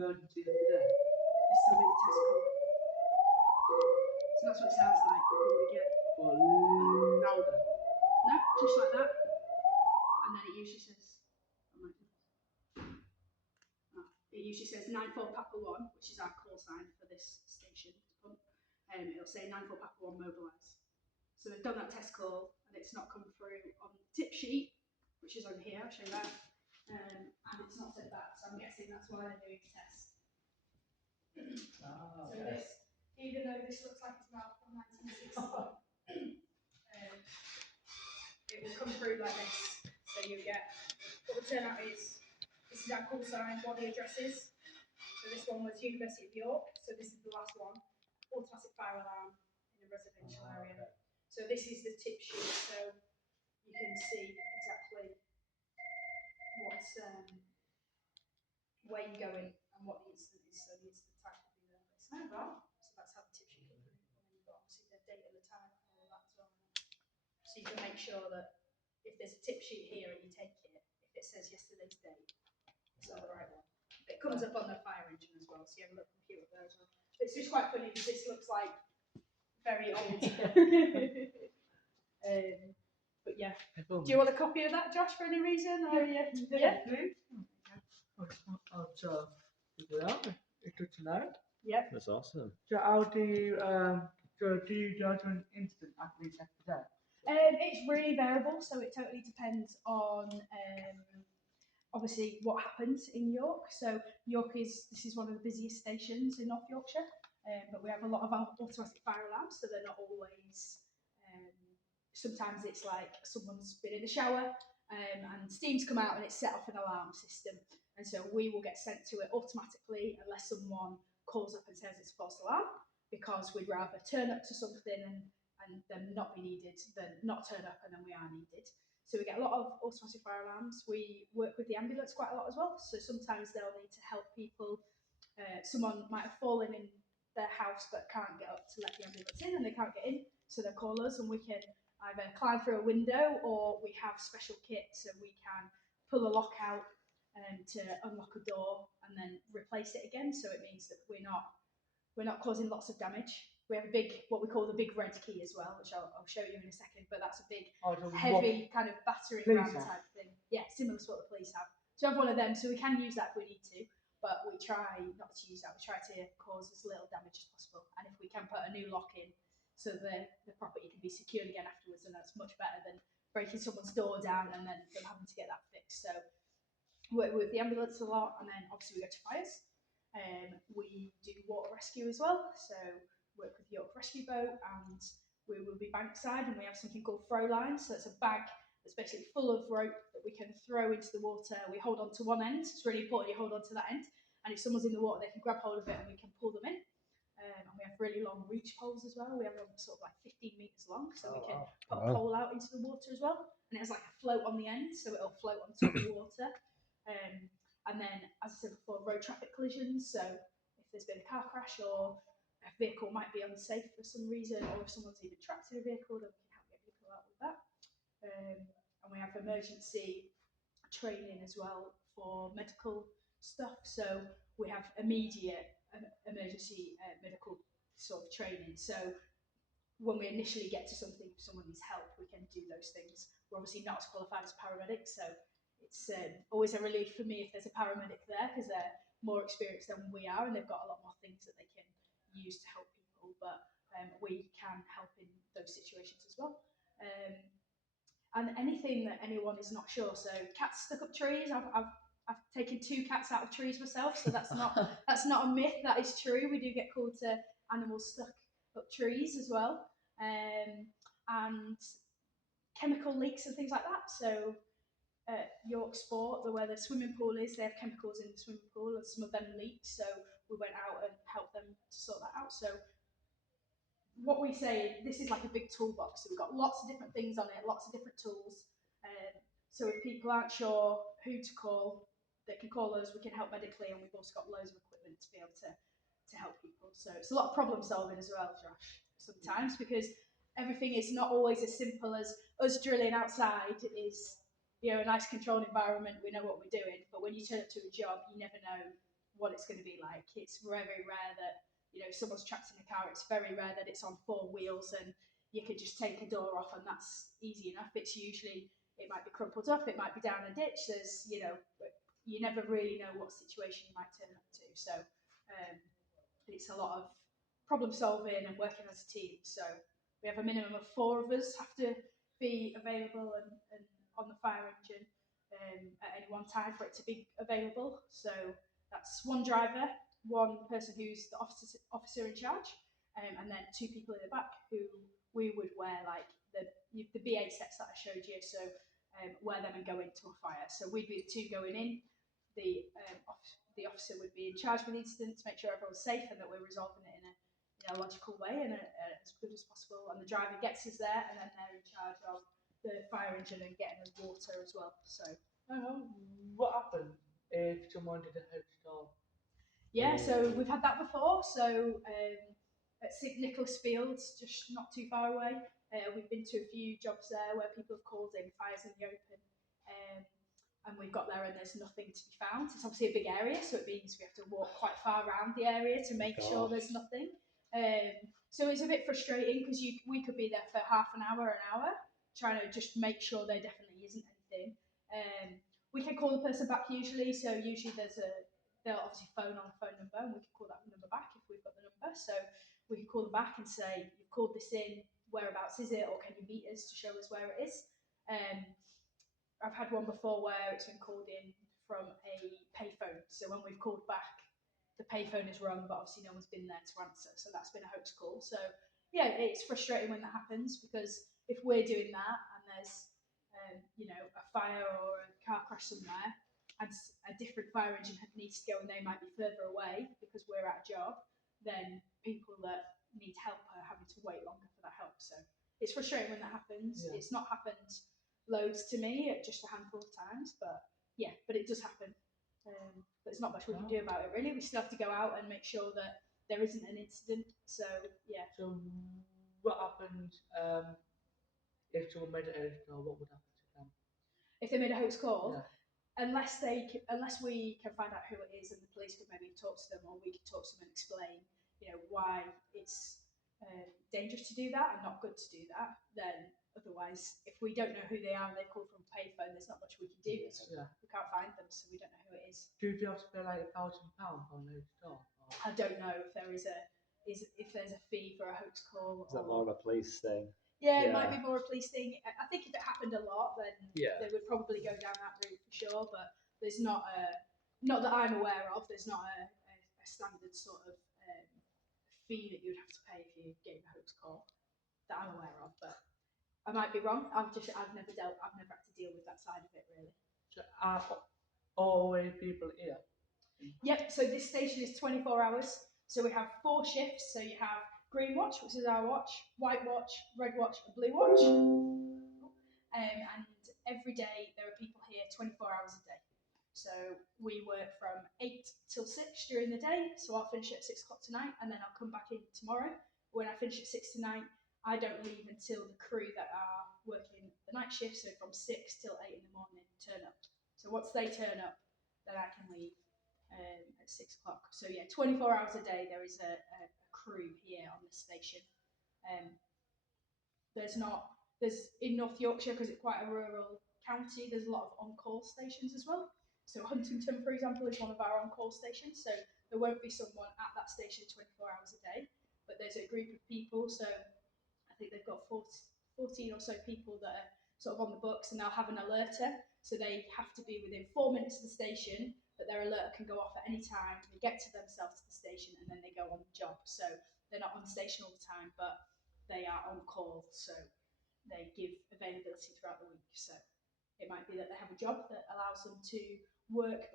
emergency over there? This will be the test call. So that's what it sounds like when we get. Or louder? No, just like that. And then it usually says. It usually says 94 Papa 1, which is our call sign for this station. It'll say 94 Papa 1 mobilise. So they've done that test call and it's not come through on the tip sheet, which is over here, I'll show you that. And it's not said that, so I'm guessing that's why they're doing the test. Ah, So okay. this, even though this looks like it's about from 1960, it will come through like this. So you get, what the turnout is, this is our call sign, what the address is. So this one was University of York, so this is the last one, automatic fire alarm in a residential area. Okay. So this is the tip sheet, so you can see exactly what's where you're going and what the incident is. So the incident type will be there. It's mobile, so that's how the tip sheet comes through. And then you've got obviously the date and the time and all that as well. So you can make sure that if there's a tip sheet here and you take it, if it says yesterday's date, it's not the right one. It comes up on the fire engine as well, so you have a little computer there as well. It's just quite funny because this looks like very old. But yeah. Do you want a copy of that, Josh, for any reason? Or yeah? Please. I'll figure it out. It's good to know. Yeah. That's awesome. So how do you go to an instant after you check the day? It's really variable, so it totally depends on obviously what happens in York. So York this is one of the busiest stations in North Yorkshire, but we have a lot of automatic fire alarms, so they're not always. Sometimes it's like someone's been in the shower and steam's come out and it's set off an alarm system, and so we will get sent to it automatically unless someone calls up and says it's a false alarm, because we'd rather turn up to something and them not be needed than not turn up and then we are needed. So we get a lot of automatic fire alarms. We work with the ambulance quite a lot as well. So sometimes they'll need to help people. Someone might have fallen in their house but can't get up to let the ambulance in and they can't get in. So they'll call us and we can either climb through a window or we have special kit so we can pull a lock out to unlock a door and then replace it again. So it means that we're not causing lots of damage. We have a big, what we call the big red key as well, which I'll show you in a second, but that's a big, heavy kind of battering ram type thing. Yeah, similar to what the police have. So we have one of them, so we can use that if we need to, but we try not to use that. We try to cause as little damage as possible. And if we can put a new lock in so the property can be secured again afterwards, then that's much better than breaking someone's door down and then them having to get that fixed. So work with the ambulance a lot, and then obviously we go to fires. We do water rescue as well, so work with York Rescue Boat, and we will be bankside, and we have something called throw line. So it's a bag that's basically full of rope that we can throw into the water. We hold on to one end. It's really important you hold on to that end, and if someone's in the water, they can grab hold of it and we can pull them in. And we have really long reach poles as well. We have them sort of like 15 metres long, so we can put a pole out into the water as well, and it has like a float on the end, so it'll float on top of the water. And then, as I said before, road traffic collisions. So if there's been a car crash or a vehicle might be unsafe for some reason, or if someone's even trapped in a vehicle, then we can help get people out with that. And we have emergency training as well for medical stuff. So we have immediate emergency medical sort of training. So when we initially get to something, if someone needs help, we can do those things. We're obviously not as qualified as paramedics, so it's always a relief for me if there's a paramedic there, because they're more experienced than we are and they've got a lot more things that they can use to help people, but we can help in those situations as well. And anything that anyone is not sure. So cats stuck up trees. I've taken 2 cats out of trees myself, so that's not a myth. That is true. We do get called to animals stuck up trees as well, and chemical leaks and things like that. So York Sport, where the swimming pool is, they have chemicals in the swimming pool, and some of them leaked. So we went out and helped them to sort that out. So what we say, this is like a big toolbox. So we've got lots of different things on it, lots of different tools. So if people aren't sure who to call, they can call us. We can help medically, and we've also got loads of equipment to be able to help people. So it's a lot of problem solving as well, Josh, sometimes, because everything is not always as simple as us drilling outside is, a nice controlled environment. We know what we're doing, but when you turn up to a job, you never know what it's going to be like. It's very rare that if someone's trapped in a car, it's very rare that it's on four wheels and you can just take a door off and that's easy enough. It's usually it might be crumpled up, it might be down a ditch. There's you never really know what situation you might turn up to. So it's a lot of problem solving and working as a team. So we have a minimum of 4 of us have to be available and on the fire engine at any one time for it to be available. So that's one driver, one person who's the officer in charge, and then 2 people in the back who we would wear like the BA sets that I showed you. So wear them and go into a fire. So we'd be the 2 going in. The officer would be in charge of the incident to make sure everyone's safe and that we're resolving it in a logical way and as good as possible. And the driver gets us there, and then they're in charge of the fire engine and getting us water as well. So what happened if someone did a hoax call? yeah, so we've had that before. So at St Nicholas Fields, just not too far away, we've been to a few jobs there where people have called in fires in the open. And we've got there and there's nothing to be found. It's obviously a big area, so it means we have to walk quite far around the area to make sure there's nothing. So it's a bit frustrating because we could be there for half an hour, trying to just make sure there definitely isn't anything. We can call the person back usually, so usually they'll obviously phone on a phone number and we can call that number back if we've got the number. So we can call them back and say, you've called this in, whereabouts is it, or can you meet us to show us where it is? I've had one before where it's been called in from a payphone. So when we've called back, the payphone is rung, but obviously no one's been there to answer. So that's been a hoax call. So yeah, it's frustrating when that happens because if we're doing that and there's a fire or a car crash somewhere and a different fire engine needs to go and they might be further away because we're at a job, then people that need help are having to wait longer for that help. So it's frustrating when that happens. Yeah. It's not happened loads to me, just a handful of times, but yeah, but it does happen. But there's not much we can do about it really. We still have to go out and make sure that there isn't an incident. So yeah. So what happens if someone made a hoax call? What would happen to them? If they made a hoax call, yeah. Unless we can find out who it is and the police could maybe talk to them, or we can talk to them and explain, why it's dangerous to do that and not good to do that, then otherwise, if we don't know who they are and they call from a payphone, there's not much we can do because we can't find them, so we don't know who it is. Do you have to pay like £1,000 on a hoax call? I don't know if there is if there's a fee for a hoax call. Is that more of a police thing? Yeah, it might be more a police thing. I think if it happened a lot, then they would probably go down that route for sure. But there's not that I'm aware of. There's not a standard sort of fee that you'd have to pay if you're getting a hoax call that I'm aware of. But I might be wrong. I've never had to deal with that side of it really. So are always people here? Yep. So this station is 24 hours. So we have 4 shifts. So you have green watch, which is our watch, white watch, red watch, and blue watch. And every day there are people here 24 hours a day. So we work from 8 till 6 during the day. So I'll finish at 6 o'clock tonight, and then I'll come back in tomorrow. When I finish at 6 tonight, I don't leave until the crew that are working the night shift, so from 6 till 8 in the morning, turn up. So once they turn up, then I can leave at 6 o'clock. So yeah, 24 hours a day there is a crew here on the station. There's in North Yorkshire, because it's quite a rural county, there's a lot of on-call stations as well. So Huntington, for example, is one of our on-call stations. So there won't be someone at that station 24 hours a day, but there's a group of people. So I think they've got 14 or so people that are sort of on the books, and they'll have an alerter. So they have to be within 4 minutes of the station, but their alert can go off at any time. They get to themselves to the station and then they go on the job. So they're not on the station all the time, but they are on call. So they give availability throughout the week. So it might be that they have a job that allows them to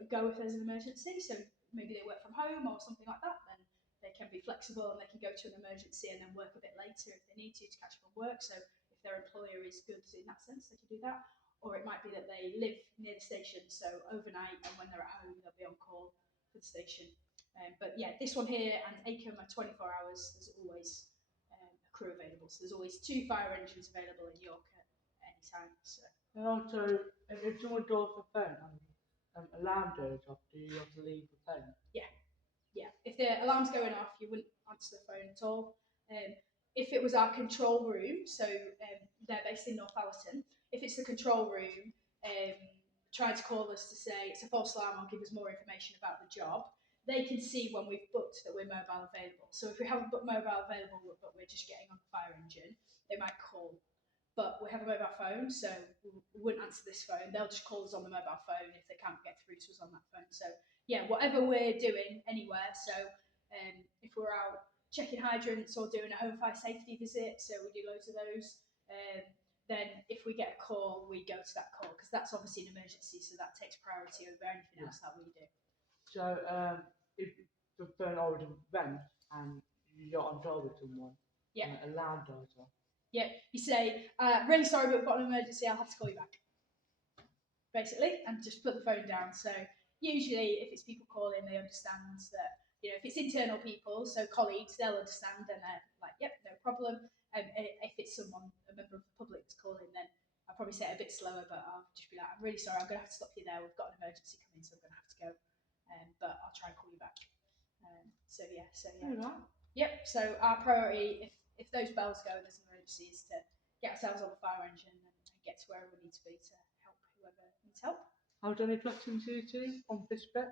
go if there's an emergency. So maybe they work from home or something like that. Then they can be flexible and they can go to an emergency and then work a bit later if they need to catch up on work. So if their employer is good in that sense, they can do that. Or it might be that they live near the station, so overnight, and when they're at home, they'll be on call for the station. But yeah, this one here and Acomb are 24 hours. There's always a crew available. So there's always 2 fire engines available in York at any time. So. And also, if someone goes for phone and alarm goes off, do you have to leave the phone? Yeah. if the alarm's going off, you wouldn't answer the phone at all. If it was our control room, so they're based in Northallerton, if it's the control room, trying to call us to say it's a false alarm or give us more information about the job, they can see when we've booked that we're mobile available. So if we haven't booked mobile available, but we're just getting on the fire engine, they might call. But we have a mobile phone, so we wouldn't answer this phone. They'll just call us on the mobile phone if they can't get through to us on that phone. So yeah, whatever we're doing anywhere. So if we're out checking hydrants or doing a home fire safety visit, so we do loads of those. Then if we get a call, we go to that call because that's obviously an emergency, so that takes priority over anything else that we do. So if the phone already rang and you're on tour with someone, Yeah. a loud doorbell. Yeah, you say, really sorry, but we've got an emergency, I'll have to call you back. Basically, and just put the phone down. So usually if it's people calling, they understand that, if it's internal people, so colleagues, they'll understand and they're like, yep, no problem. If it's someone, a member of the public that's calling, then I'll probably say it a bit slower, but I'll just be like, I'm really sorry, I'm going to have to stop you there. We've got an emergency coming, so I'm going to have to go. But I'll try and call you back. So yeah. Right. Yep. So our priority, if those bells go, there's an emergency, is to get ourselves on the fire engine and get to wherever we need to be to help whoever needs help. Have done any questions you two on this bit?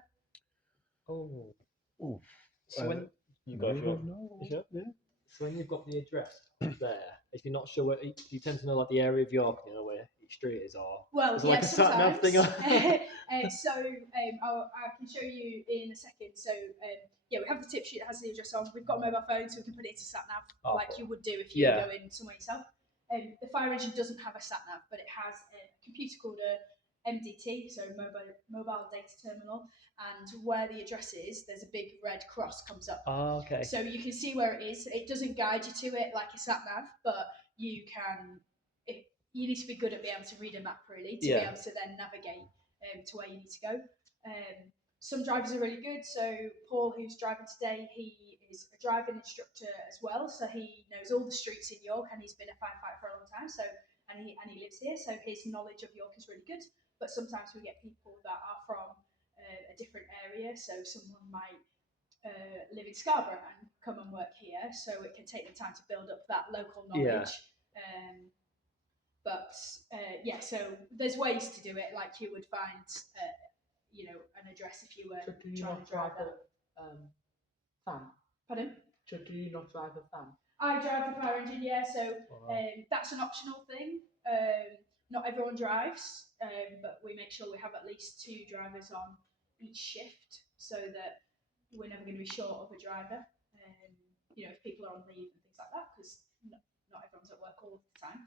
Oh. Ooh. So when you go, No. sure? Yeah. So when you've got the address there, if you're not sure where, do you tend to know like the area of York, where each street is, or Well, is it yeah, like a sat nav thing? I can show you in a second. So yeah, we have the tip sheet that has the address on. We've got a mobile phone, so we can put it into sat nav like you would do if you were going somewhere yourself. The fire engine doesn't have a sat nav, but it has a computer called a MDT, so mobile data terminal. And where the address is, there's a big red cross comes up. Oh, okay. So you can see where it is. It doesn't guide you to it like a sat nav, but you can. You need to be good at being able to read a map, really, to be able to then navigate to where you need to go. Some drivers are really good. So Paul, who's driving today, he is a driving instructor as well. So he knows all the streets in York, and he's been a firefighter for a long time. So and he lives here, so his knowledge of York is really good. But sometimes we get people that are from a different area. So someone might live in Scarborough and come and work here, so it can take them time to build up that local knowledge. Yeah, so there's ways to do it, like you would find, an address if you were So do you trying not to drive drive that. a fan? Pardon? So do you not drive a fan? I drive the fire engine, yeah, so that's an optional thing. Not everyone drives, but we make sure we have at least 2 drivers on each shift so that we're never going to be short of a driver. If people are on leave and things like that, because not everyone's at work all the time.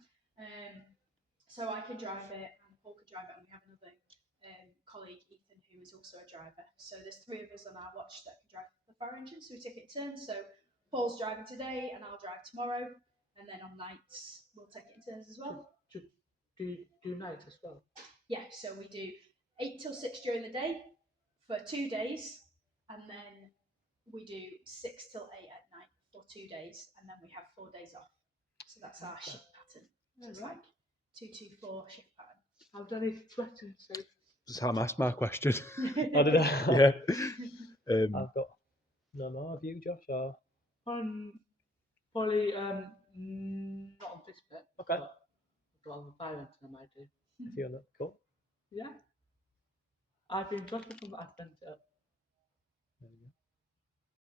So I can drive it, and Paul can drive it, and we have another colleague, Ethan, who is also a driver. So there's 3 of us on our watch that can drive the fire engine, so we take it in turns. So Paul's driving today, and I'll drive tomorrow, and then on nights we'll take it in turns as well. Do you do nights as well? Yeah, so we do 8 till 6 during the day for 2 days, and then we do 6 till 8 at night for 2 days, and then we have 4 days off. So that's our shift pattern. So it's like 2-2-4 shift pattern. Have done any questions? Sam asked my question. I don't know. Yeah. I've got no more. Have you, Josh? Or? Probably not on this bit. Okay. But on the fire engine I might do. If you're not cool. Yeah. I've been Joshua from Adventure